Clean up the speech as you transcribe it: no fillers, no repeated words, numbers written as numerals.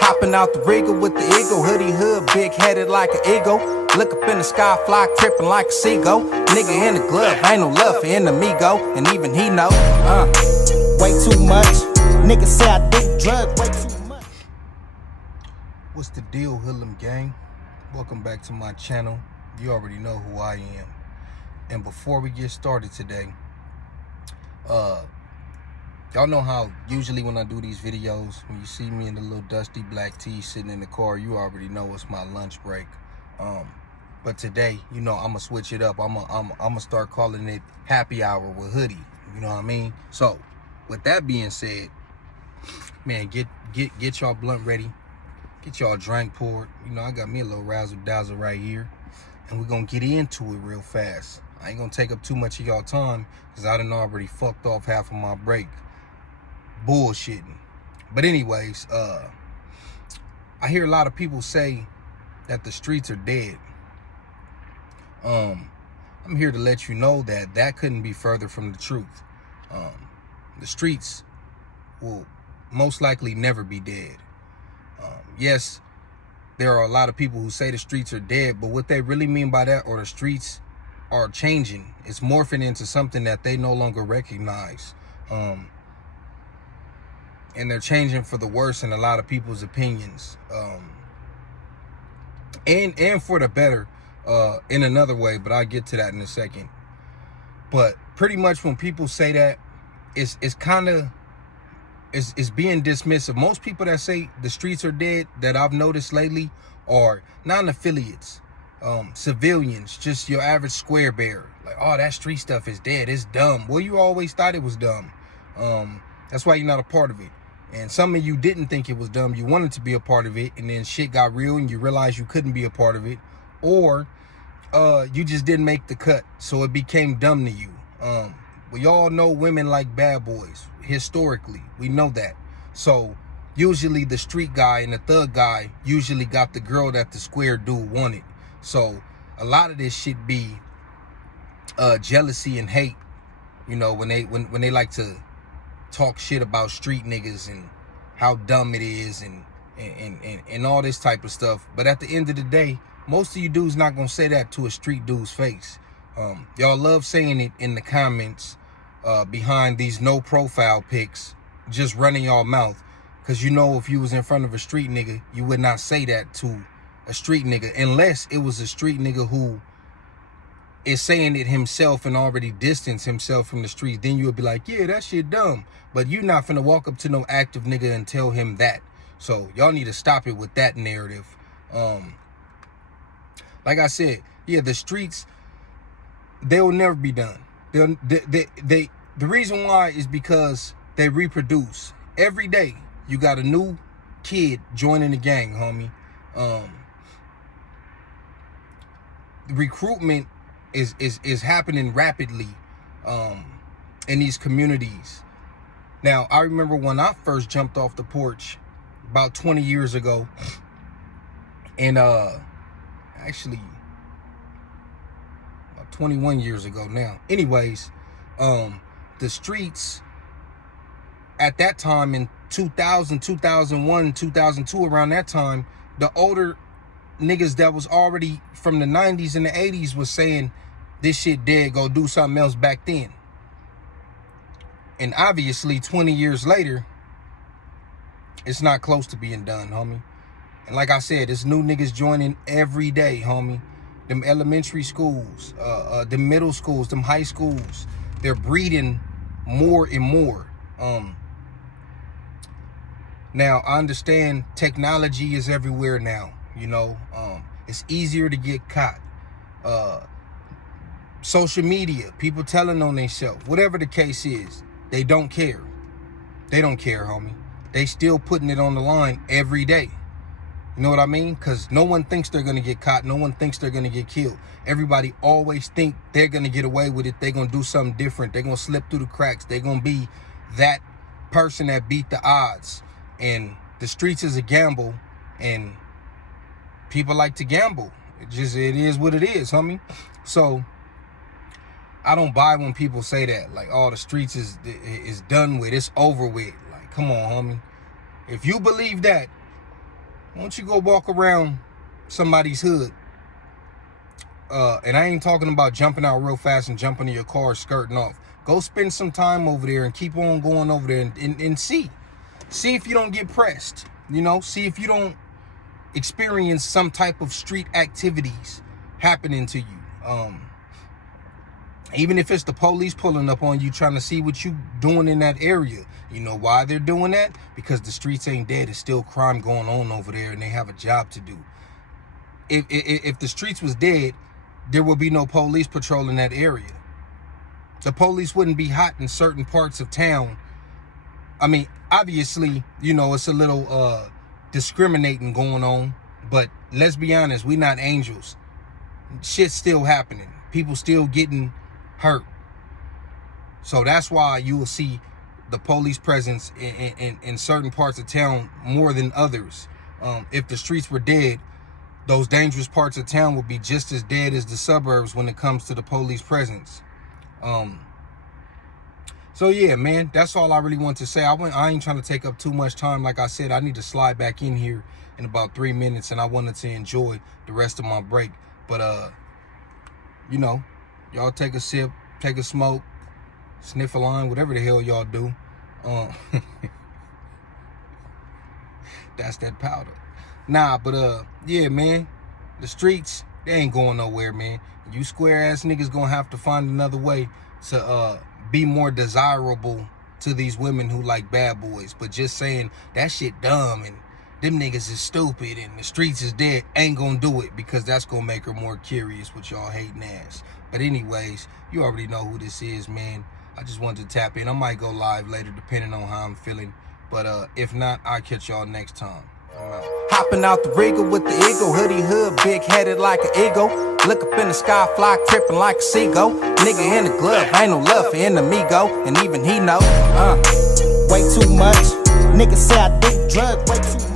Hopping out the Regal with the eagle, hoodie hood, big headed like an eagle. Look up in the sky, fly tripping like a seagull. Nigga in the glove, ain't no love for enemigo, and even he know. Way too much. Niggas say I do drugs way too much. What's the deal, Hoodlum gang? Welcome back to my channel. You already know who I am. And before we get started today, y'all know how usually when I do these videos, when you see me in the little dusty black tee sitting in the car, you already know it's my lunch break. But today, you know, I'm gonna switch it up. I'm gonna start calling it happy hour with Hoodie. You know what I mean? So, with that being said, man, get y'all blunt ready. Get y'all drink poured. You know, I got me a little razzle dazzle right here, and we're gonna get into it real fast. I ain't gonna take up too much of y'all time because I done already fucked off half of my break bullshitting. But anyways, I hear a lot of people say that the streets are dead. I'm here to let you know that that couldn't be further from the truth. The streets will most likely never be dead. Yes, there are a lot of people who say the streets are dead, but what they really mean by that, or the streets are changing, it's morphing into something that they no longer recognize. And they're changing for the worse in a lot of people's opinions. And for the better in another way, but I'll get to that in a second. But pretty much when people say that, it's being dismissive. Most people that say the streets are dead that I've noticed lately are non-affiliates, civilians, just your average square bearer. Like, oh, that street stuff is dead, it's dumb. Well, you always thought it was dumb. That's why you're not a part of it. And some of you didn't think it was dumb. You wanted to be a part of it, and then shit got real and you realized you couldn't be a part of it. Or you just didn't make the cut, so it became dumb to you. We all know women like bad boys. Historically, we know that. So usually the street guy and the thug guy usually got the girl that the square dude wanted. So a lot of this shit be jealousy and hate, you know, when they like to talk shit about street niggas and how dumb it is and all this type of stuff. But at the end of the day, most of you dudes not gonna say that to a street dude's face. Y'all love saying it in the comments behind these no profile pics, just running y'all mouth, because you know if you was in front of a street nigga, you would not say that to a street nigga unless it was a street nigga who is saying it himself and already distanced himself from the streets. Then you would be like, yeah, that shit dumb. But you not finna walk up to no active nigga and tell him that. So y'all need to stop it with that narrative. Like I said, yeah, the streets, they will never be done. The reason why is because they reproduce every day. You got a new kid joining the gang, homie. Recruitment is happening rapidly in these communities. Now, I remember when I first jumped off the porch about 20 years ago, and actually about 21 years ago now. Anyways, the streets at that time in 2000, 2001, 2002, around that time, the older niggas that was already from the 90s and the 80s was saying this shit dead, go do something else back then. And obviously 20 years later, it's not close to being done, homie. And like I said, there's new niggas joining every day, homie. Them elementary schools, the middle schools, them high schools, they're breeding more and more. Now, I understand technology is everywhere now, you know. It's easier to get caught. Social media, people telling on themselves, whatever the case is, they don't care. They don't care, homie. They still putting it on the line every day. You know what I mean? Because no one thinks they're going to get caught. No one thinks they're going to get killed. Everybody always think they're going to get away with it. They're going to do something different. They're going to slip through the cracks. They're going to be that person that beat the odds. And the streets is a gamble. And people like to gamble. It is what it is, homie. So I don't buy when people say that. Like, oh, the streets is done with. It's over with. Like, come on, homie. If you believe that, Why don't you go walk around somebody's hood? And I ain't talking about jumping out real fast and jumping in your car, skirting off. Go spend some time over there and keep on going over there and see if you don't get pressed. You know, see if you don't experience some type of street activities happening to you. Even if it's the police pulling up on you, trying to see what you doing in that area. You know why they're doing that? Because the streets ain't dead. There's still crime going on over there, and they have a job to do. If the streets was dead, there would be no police patrol in that area. The police wouldn't be hot in certain parts of town. I mean, obviously, you know, it's a little discriminating going on, but let's be honest, we not angels. Shit's still happening. People still getting hurt. So that's why you will see the police presence in certain parts of town more than others. If the streets were dead, those dangerous parts of town would be just as dead as the suburbs when it comes to the police presence. So yeah, man, that's all I really want to say. I ain't trying to take up too much time. Like I said, I need to slide back in here in about 3 minutes, and I wanted to enjoy the rest of my break. But you know, y'all take a sip, take a smoke, sniff a line, whatever the hell y'all do. That's that powder. Nah, but yeah, man, the streets, they ain't going nowhere, man. You square ass niggas gonna have to find another way to be more desirable to these women who like bad boys. But just saying that shit dumb and them niggas is stupid and the streets is dead ain't gonna do it, because that's gonna make her more curious with y'all hating ass. But anyways, you already know who this is, man. I just wanted to tap in. I might go live later depending on how I'm feeling. But if not, I'll catch y'all next time. Hopping out the Regal with the eagle, hoodie hood, big headed like an eagle. Look up in the sky, fly tripping like a seagull. Nigga in the glove, ain't no love for enemigo, and even he know. Way too much. Nigga say I dig drugs, way too much.